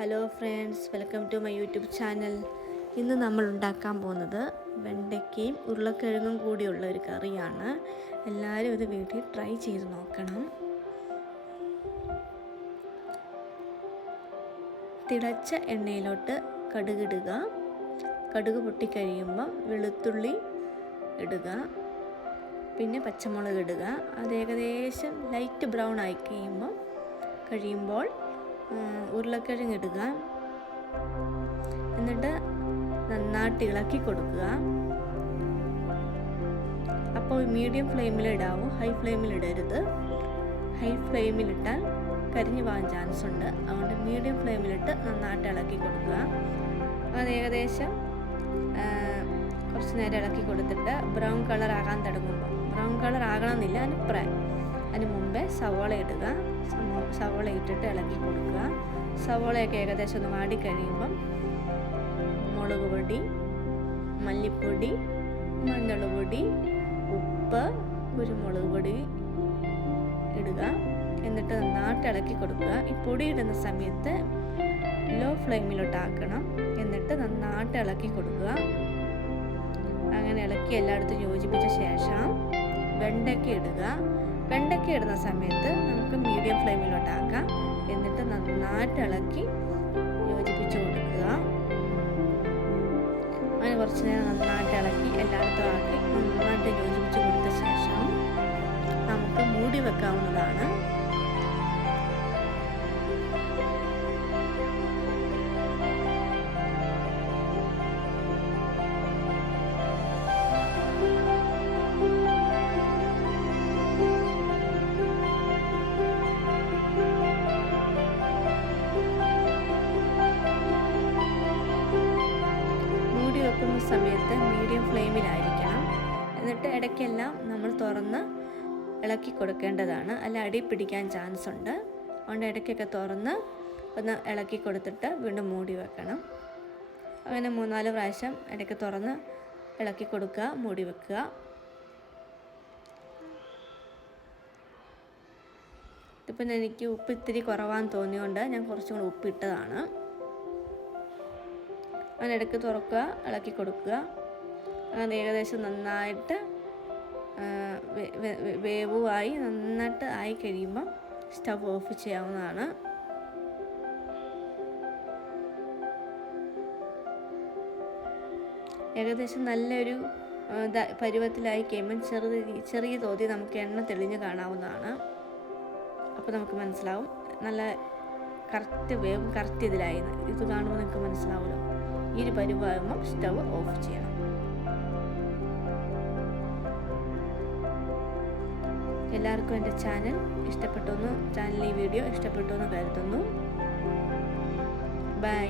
Hello friends, welcome to my YouTube channel. ഇന്ന് നമ്മൾ ഉണ്ടാക്കാൻ പോകുന്നത് വെണ്ടയ്ക്കയും ഉരുളക്കിഴങ്ങും കൂടിയുള്ള ഒരു കറിയാണ്. എല്ലാവരും ഇത് വീട്ടിൽ ട്രൈ ചെയ്ത് നോക്കണം. തിളച്ച എണ്ണയിലോട്ട് കടുകിടുക. കടുക് പൊട്ടിക്കഴിയുമ്പം വെളുത്തുള്ളി ഇടുക, പിന്നെ പച്ചമുളക് ഇടുക. അത് ഏകദേശം ലൈറ്റ് ബ്രൗൺ ആയി കഴിയുമ്പോൾ ഉരുളക്കിഴങ്ങ് ഇടുക. എന്നിട്ട് നന്നായിട്ട് ഇളക്കി കൊടുക്കുക. അപ്പോൾ മീഡിയം ഫ്ലെയിമിൽ ഇടാവൂ, ഹൈ ഫ്ലെയിമിൽ ഇടരുത്. ഹൈ ഫ്ലെയിമിലിട്ടാൽ കരിഞ്ഞു പോകാൻ ചാൻസ് ഉണ്ട്. അതുകൊണ്ട് മീഡിയം ഫ്ലെയിമിലിട്ട് നന്നായിട്ട് ഇളക്കി കൊടുക്കുക. അത് ഏകദേശം കുറച്ച് നേരം ഇളക്കി കൊടുത്തിട്ട് ബ്രൗൺ കളർ ആകാൻ തുടങ്ങുമ്പോൾ, ബ്രൗൺ കളർ ആകണമെന്നില്ല, അതിന് മുമ്പേ സവോള ഇടുക. സവോള ഇട്ടിട്ട് ഇളക്കി കൊടുക്കുക. സവോളയൊക്കെ ഏകദേശം ഒന്ന് വാടിക്കഴിയുമ്പം മുളക് പൊടി, മല്ലിപ്പൊടി, മഞ്ഞൾ പൊടി, ഉപ്പ്, കുരുമുളക് പൊടി ഇടുക. എന്നിട്ട് നന്നായിട്ട് ഇളക്കി കൊടുക്കുക. ഈ പൊടി ഇടുന്ന സമയത്ത് ലോ ഫ്ലെയിമിലോട്ടാക്കണം. എന്നിട്ട് നന്നായിട്ട് ഇളക്കി കൊടുക്കുക. അങ്ങനെ ഇളക്കി എല്ലായിടത്തും യോജിപ്പിച്ച ശേഷം വെണ്ടയ്ക്ക ഇടുക. വെണ്ടയ്ക്ക ഇടുന്ന സമയത്ത് നമുക്ക് മീഡിയം ഫ്ലെയിമിലോട്ടാക്കാം. എന്നിട്ട് നന്നായിട്ട് ഇളക്കി യോജിപ്പിച്ച് കൊടുക്കുക. അങ്ങനെ കുറച്ച് നേരം നന്നായിട്ട് ഇളക്കി എല്ലായിടത്തും ആക്കി നന്നായിട്ട് യോജിപ്പിച്ച് കൊടുത്ത ശേഷം നമുക്ക് മൂടി വെക്കാവുന്നതാണ്. വെക്കുന്ന സമയത്ത് മീഡിയം ഫ്ലെയിമിലായിരിക്കണം. എന്നിട്ട് ഇടയ്ക്കെല്ലാം നമ്മൾ തുറന്ന് ഇളക്കി കൊടുക്കേണ്ടതാണ്, അല്ല അടി പിടിക്കാൻ ചാൻസ് ഉണ്ട്. അതുകൊണ്ട് ഇടയ്ക്കൊക്കെ തുറന്ന് ഒന്ന് ഇളക്കി കൊടുത്തിട്ട് വീണ്ടും മൂടി വെക്കണം. അങ്ങനെ 3-4 പ്രാവശ്യം ഇടയ്ക്ക് തുറന്ന് ഇളക്കി കൊടുക്കുക, മൂടി വെക്കുക. ഇപ്പം എനിക്ക് ഉപ്പ് ഇത്തിരി കുറവാന്ന് തോന്നിയുകൊണ്ട് ഞാൻ കുറച്ചും കൂടി ഉപ്പിട്ടതാണ്. അങ്ങനെ ഇടയ്ക്ക് തുറക്കുക, ഇളക്കി കൊടുക്കുക. അങ്ങനെ ഏകദേശം നന്നായിട്ട് വേവുമായി നന്നായിട്ട് ആയി കഴിയുമ്പം സ്റ്റവ് ഓഫ് ചെയ്യാവുന്നതാണ്. ഏകദേശം നല്ലൊരു പരുവത്തിലായി കഴിയുമ്പം ചെറിയ തോതിൽ നമുക്ക് എണ്ണ തെളിഞ്ഞ് കാണാവുന്നതാണ്. അപ്പോൾ നമുക്ക് മനസ്സിലാവും നല്ല കറക്റ്റ് വേവും കറക്റ്റ് ഇതിലായി. ഇത് കാണുമ്പോൾ നിങ്ങൾക്ക് മനസ്സിലാവുമല്ലോ. ഈ ഒരു പരുവാകുമ്പം സ്റ്റവ് ഓഫ് ചെയ്യണം. എല്ലാവർക്കും എൻ്റെ ചാനൽ ഈ വീഡിയോ ഇഷ്ടപ്പെട്ടു എന്ന് കരുതുന്നു. ബൈ.